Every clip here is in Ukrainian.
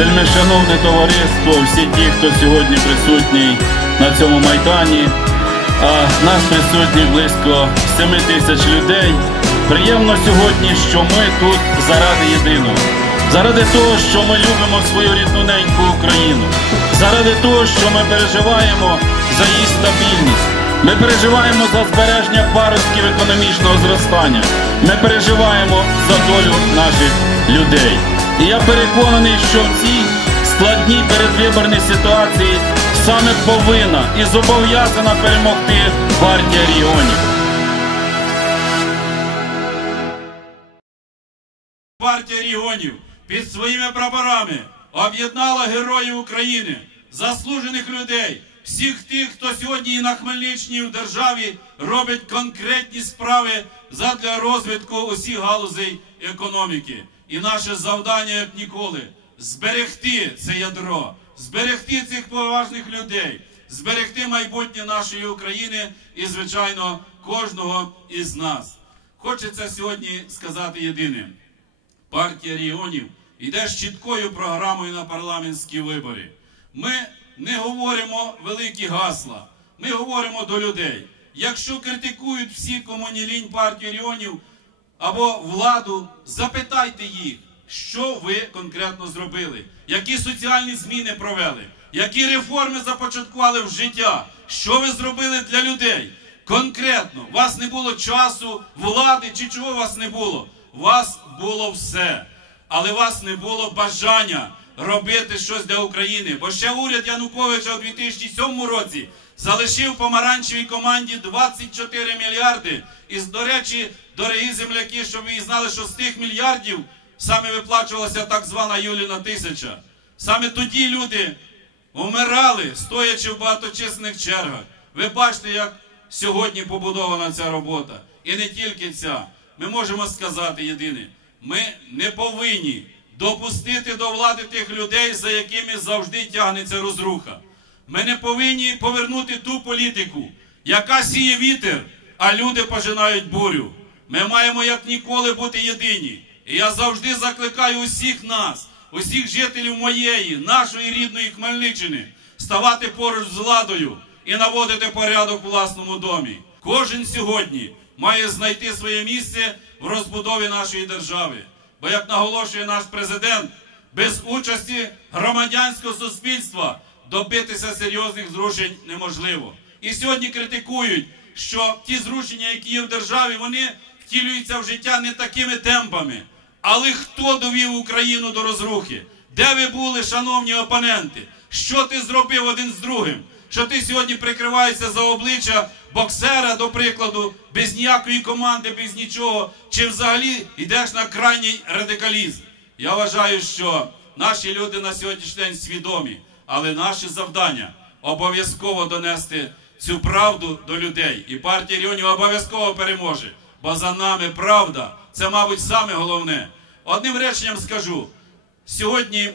Вельми шановне товариство, всі ті, хто сьогодні присутній на цьому майдані, а нас присутні близько 7 тисяч людей. Приємно сьогодні, що ми тут заради єдиного, заради того, що ми любимо свою рідну неньку Україну, заради того, що ми переживаємо за її стабільність. Ми переживаємо за збереження паростків економічного зростання. Ми переживаємо за долю наших людей. І я переконаний, що в цій складній передвиборній ситуації саме повинна і зобов'язана перемогти партія регіонів. Партія регіонів під своїми прапорами об'єднала героїв України, заслужених людей, всіх тих, хто сьогодні і на Хмельниччині в державі робить конкретні справи задля розвитку усіх галузей економіки. І наше завдання, як ніколи, зберегти це ядро, зберегти цих поважних людей, зберегти майбутнє нашої України і, звичайно, кожного із нас. Хочеться сьогодні сказати єдине партія регіонів йде з чіткою програмою на парламентські вибори. Ми не говоримо великі гасла, ми говоримо до людей. Якщо критикують всі комуні лінь партії регіонів або владу, запитайте їх, що ви конкретно зробили, які соціальні зміни провели, які реформи започаткували в життя, що ви зробили для людей. Конкретно, у вас не було часу, влади чи чого у вас не було. У вас було все. Але у вас не було бажання робити щось для України. Бо ще уряд Януковича у 2007 році залишив помаранчевій команді 24 мільярди. І, до речі, дорогі земляки, щоб ви знали, що з тих мільярдів саме виплачувалася так звана Юліна тисяча. Саме тоді люди вмирали, стоячи в багаточисленних чергах. Ви бачите, як сьогодні побудована ця робота. І не тільки ця. Ми можемо сказати єдине: ми не повинні допустити до влади тих людей, за якими завжди тягнеться розруха. Ми не повинні повернути ту політику, яка сіє вітер, а люди пожинають бурю. Ми маємо як ніколи бути єдині. І я завжди закликаю усіх нас, усіх жителів моєї, нашої рідної Хмельниччини, ставати поруч з владою і наводити порядок у власному домі. Кожен сьогодні має знайти своє місце в розбудові нашої держави. Бо, як наголошує наш президент, без участі громадянського суспільства добитися серйозних зрушень неможливо. І сьогодні критикують, що ті зрушення, які є в державі, вони втілюються в життя не такими темпами. Але хто довів Україну до розрухи? Де ви були, шановні опоненти? Що ти зробив один з другим? Що ти сьогодні прикриваєшся за обличчя боксера, до прикладу, без ніякої команди, без нічого, чи взагалі йдеш на крайній радикалізм? Я вважаю, що наші люди на сьогоднішній день свідомі, але наше завдання обов'язково донести цю правду до людей. І партія регіонів обов'язково переможе. Бо за нами правда це, мабуть, саме головне. Одним реченням скажу: сьогодні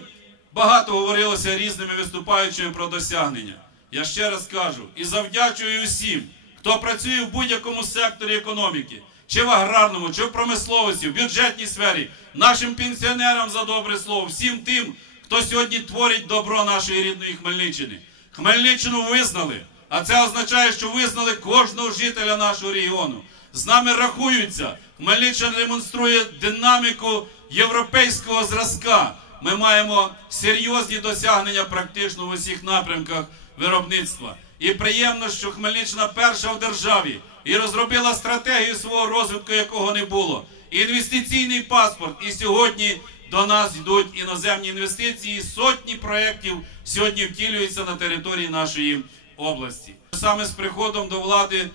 багато говорилося різними виступаючими про досягнення. Я ще раз кажу і завдячую усім, хто працює в будь-якому секторі економіки, чи в аграрному, чи в промисловості, в бюджетній сфері, нашим пенсіонерам за добре слово, всім тим, хто сьогодні творить добро нашої рідної Хмельниччини. Хмельниччину визнали, а це означає, що визнали кожного жителя нашого регіону. З нами рахуються. Хмельниччина демонструє динаміку європейського зразка. Ми маємо серйозні досягнення практично в усіх напрямках виробництва. І приємно, що Хмельниччина перша в державі і розробила стратегію свого розвитку, якого не було. Інвестиційний паспорт. І сьогодні до нас йдуть іноземні інвестиції. Сотні проєктів сьогодні втілюються на території нашої області. Саме з приходом до влади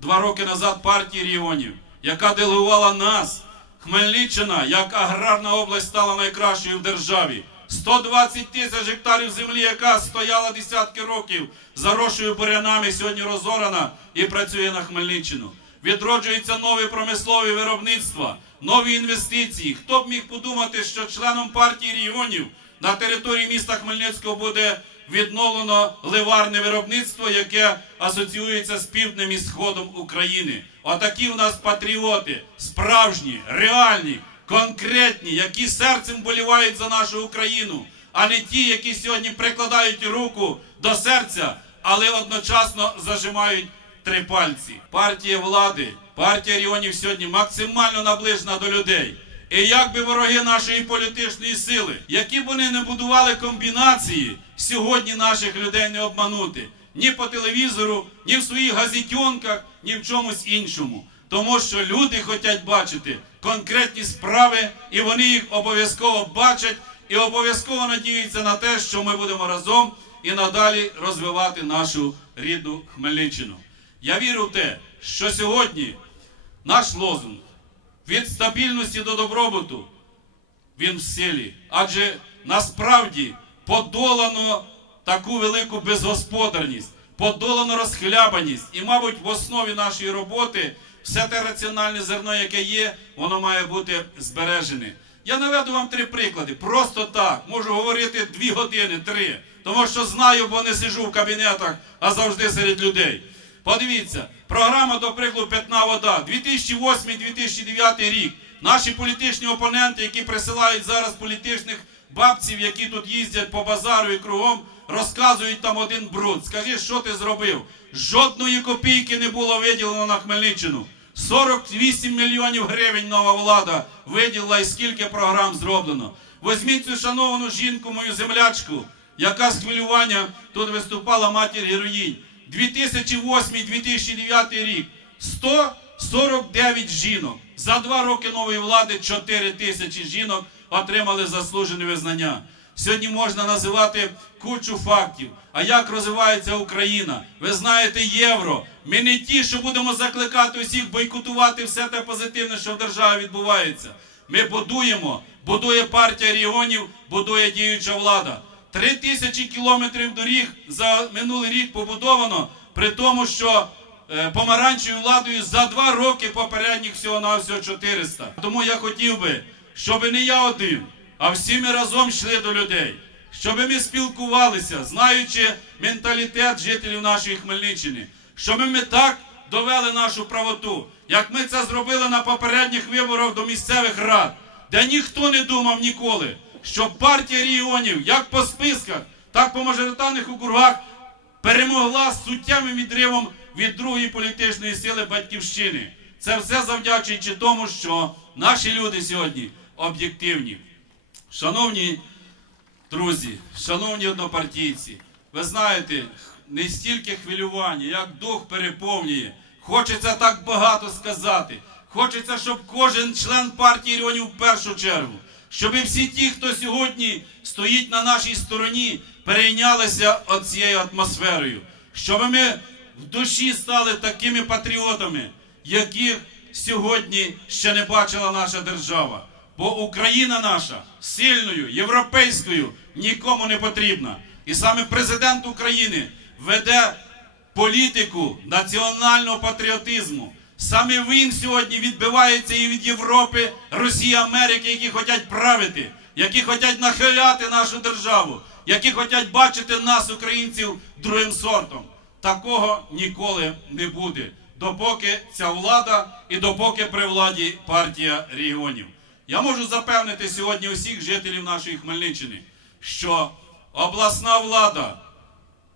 два роки назад партії регіонів, яка делегувала нас, Хмельниччина, як аграрна область стала найкращою в державі. 120 тисяч гектарів землі, яка стояла десятки років, заросшою бурянами, сьогодні розорана і працює на Хмельниччину. Відроджуються нові промислові виробництва, нові інвестиції. Хто б міг подумати, що членом партії регіонів на території міста Хмельницького буде відновлено ливарне виробництво, яке асоціюється з півднем і сходом України. Отакі в нас патріоти, справжні, реальні, конкретні, які серцем болівають за нашу Україну. а не ті, які сьогодні прикладають руку до серця, але одночасно зажимають три пальці. Партія влади, партія регіонів сьогодні максимально наближена до людей. І як би вороги нашої політичної сили, які б вони не будували комбінації, сьогодні наших людей не обманути ні по телевізору, ні в своїх газетюнках, ні в чомусь іншому. Тому що люди хочуть бачити конкретні справи, і вони їх обов'язково бачать і обов'язково надіються на те, що ми будемо разом і надалі розвивати нашу рідну Хмельниччину. Я вірю в те, що сьогодні наш лозунг від стабільності до добробуту він в силі. Адже насправді подолано таку велику безгосподарність, подолано розхлябаність. І, мабуть, в основі нашої роботи все те раціональне зерно, яке є, воно має бути збережене. Я наведу вам три приклади. Просто так. Можу говорити дві години, три. Тому що знаю, бо не сижу в кабінетах, а завжди серед людей. Подивіться, програма, до прикладу, Питна вода, 2008-2009 рік. Наші політичні опоненти, які присилають зараз політичних бабців, які тут їздять по базару і кругом, розказують там один бруд. Скажи, що ти зробив? Жодної копійки не було виділено на Хмельниччину. 48 мільйонів гривень нова влада виділила і скільки програм зроблено. Возьміть цю шановану жінку, мою землячку, яка з хвилювання тут виступала матір героїнь. 2008-2009 рік 149 жінок. За два роки нової влади 4 тисячі жінок отримали заслужене визнання. Сьогодні можна називати кучу фактів. А як розвивається Україна? Ви знаєте євро. Ми не ті, що будемо закликати усіх бойкотувати все те позитивне, що в державі відбувається. Ми будуємо, будує партія регіонів, будує діюча влада. Три тисячі кілометрів доріг за минулий рік побудовано, при тому, що е, помаранчевою владою за два роки попередніх всього на всього 400. Тому я хотів би, щоб не я один, а всі ми разом йшли до людей, щоб ми спілкувалися, знаючи менталітет жителів нашої Хмельниччини, щоб ми так довели нашу правоту, як ми це зробили на попередніх виборах до місцевих рад, де ніхто не думав ніколи, що партія регіонів, як по списках, так по мажоритарних округах, перемогла суттєвим відривом від другої політичної сили батьківщини. Це все завдячуючи тому, що наші люди сьогодні об'єктивні. Шановні друзі, шановні однопартійці, ви знаєте, не стільки хвилювання, як дух переповнює. Хочеться так багато сказати. Хочеться, щоб кожен член партії регіонів в першу чергу, щоб всі ті, хто сьогодні стоїть на нашій стороні, перейнялися цією атмосферою, щоб ми в душі стали такими патріотами, яких сьогодні ще не бачила наша держава. Бо Україна наша сильною, європейською нікому не потрібна. І саме президент України веде політику національного патріотизму. Саме він сьогодні відбивається і від Європи, Росії, Америки, які хочуть правити, які хочуть нахиляти нашу державу, які хочуть бачити нас, українців, другим сортом. Такого ніколи не буде, допоки ця влада і допоки при владі партія регіонів. Я можу запевнити сьогодні усіх жителів нашої Хмельниччини, що обласна влада,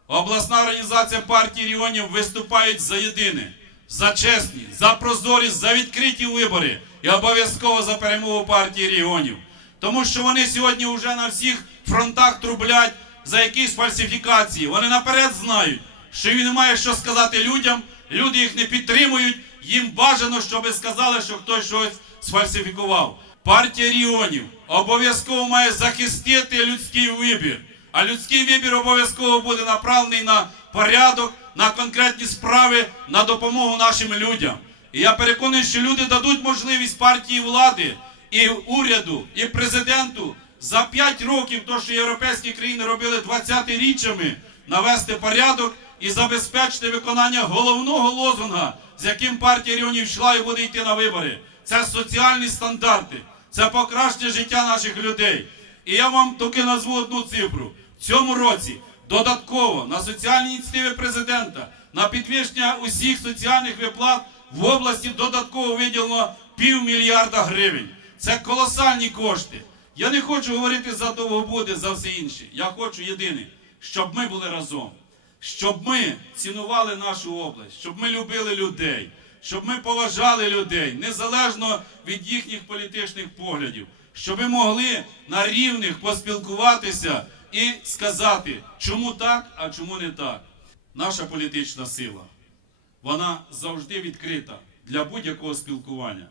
обласна організація партії регіонів виступають за єдине, за чесні, за прозорість, за відкриті вибори і обов'язково за перемогу партії регіонів. Тому що вони сьогодні вже на всіх фронтах трублять за якісь фальсифікації. Вони наперед знають, що він не має що сказати людям, люди їх не підтримують. Їм бажано, щоб сказали, що хтось щось сфальсифікував. Партія регіонів обов'язково має захистити людський вибір. А людський вибір обов'язково буде направлений на порядок, на конкретні справи, на допомогу нашим людям. І я переконаний, що люди дадуть можливість партії влади і уряду, і президенту за 5 років, то що європейські країни робили 20-річчями, навести порядок і забезпечити виконання головного лозунга, з яким партія регіонів йшла і буде йти на вибори. Це соціальні стандарти, це покращення життя наших людей. І я вам тільки назву одну цифру. В цьому році додатково на соціальні ініціативи президента, на підвищення усіх соціальних виплат в області додатково виділено півмільярда гривень. Це колосальні кошти. Я не хочу говорити за довгобуди, за все інше. Я хочу єдине, щоб ми були разом, щоб ми цінували нашу область, щоб ми любили людей, щоб ми поважали людей, незалежно від їхніх політичних поглядів, щоб ми могли на рівних поспілкуватися і сказати, чому так, а чому не так. Наша політична сила, вона завжди відкрита для будь-якого спілкування.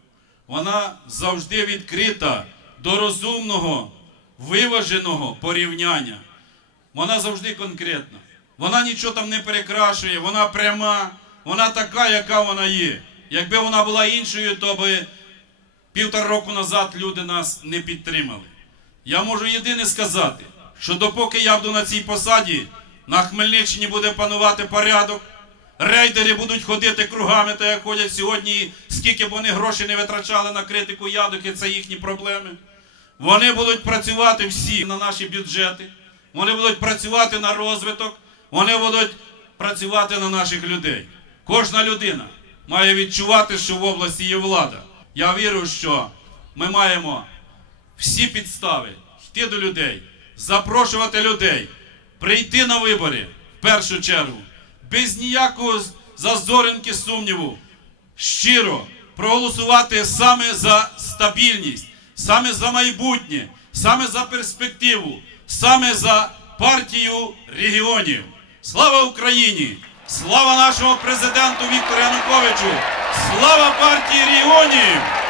Вона завжди відкрита до розумного, виваженого порівняння. Вона завжди конкретна. Вона нічого там не перекрашує, вона пряма, вона така, яка вона є. Якби вона була іншою, то би півтора року назад люди нас не підтримали. Я можу єдине сказати, що допоки я буду на цій посаді, на Хмельниччині буде панувати порядок, рейдери будуть ходити кругами, так як ходять сьогодні, скільки б вони грошей не витрачали на критику ядухи, це їхні проблеми. Вони будуть працювати всі на наші бюджети, вони будуть працювати на розвиток, вони будуть працювати на наших людей. Кожна людина має відчувати, що в області є влада. Я вірю, що ми маємо всі підстави йти до людей, запрошувати людей, прийти на вибори в першу чергу, без ніякого зазоринки сумніву, щиро проголосувати саме за стабільність, саме за майбутнє, саме за перспективу, саме за партію регіонів. Слава Україні! Слава нашому президенту Віктору Януковичу! Слава партії регіонів!